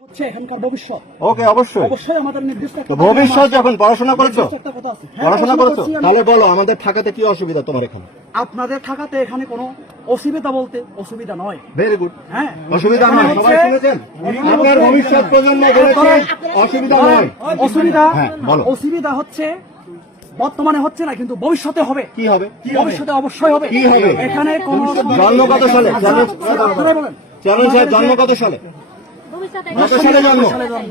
হচ্ছে এখানকার ভবিষ্যৎ। ওকে, অবশ্যই অবশ্যই আমাদের নির্দিষ্ট তো ভবিষ্যৎ যখন পড়াশোনা করেছো, একটা কথা আছে। হ্যাঁ, পড়াশোনা করেছো, করছি আমি। তাহলে বলো আমাদের থাকাতে কি অসুবিধা তোমার এখানে? আপনাদের থাকাতে এখানে কোনো অসুবিধা বলতে অসুবিধা নয়। ভেরি গুড, হ্যাঁ, অসুবিধা এখানে নয়। সবাই হচ্ছে- শুনেছেন? এখানে আপনার হচ্ছে- ভবিষ্যৎ প্রজন্ম বলেছে অসুবিধা নয়। অসুবিধা হ্যাঁ, বলো। অসুবিধা হচ্ছে বর্তমানে হচ্ছে না, কিন্তু ভবিষ্যতে হবে। কি হবে? ভবিষ্যতে অবশ্যই হবে। কি হবে? এখানে কোনো জন্ম কত সালে? আপনারা বলেন। চেয়ারম্যান সাহেব জন্ম কত সালে? কত সালে জন্ম?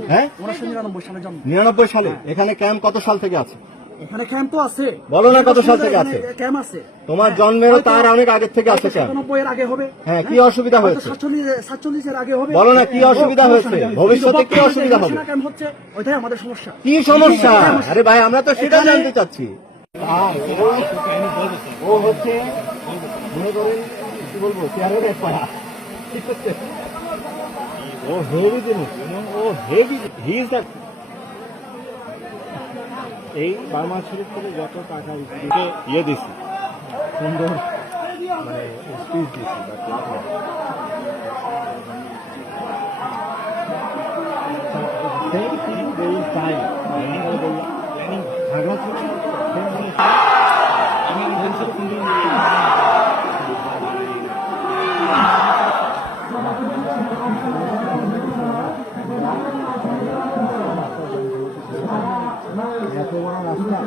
হ্যাঁ, 1999 সালে জন্ম। 99 সালে। এখানে ক্যাম্প কত সাল থেকে আছে? এখানে ক্যাম্প তো আছে। বলো না কত সাল থেকে আছে? ক্যাম্প আছে। তোমার জন্মেরও তার অনেক আগে থেকে আছে ক্যাম্প। 97 এর আগে হবে। হ্যাঁ, কি অসুবিধা হয়েছে? 47 এর আগে হবে। বলো না কি অসুবিধা হয়েছে? ভবিষ্যতে কি অসুবিধা হবে? ক্যাম্প হচ্ছে, ওইটাই আমাদের সমস্যা। কি সমস্যা? আরে ভাই, আমরা তো সেটা জানতে চাচ্ছি। ও হচ্ছে মনে করেন কি বলবো, চেয়ারের এক পাড়া। ও হেভি জিনিস, ও হেভি, হি ইজ দ্য এই বার্মা শরীফ থেকে যত টাকা ইয়ে দিছি সুন্দর মানে স্পিচ দিছি এত বড় রাস্তা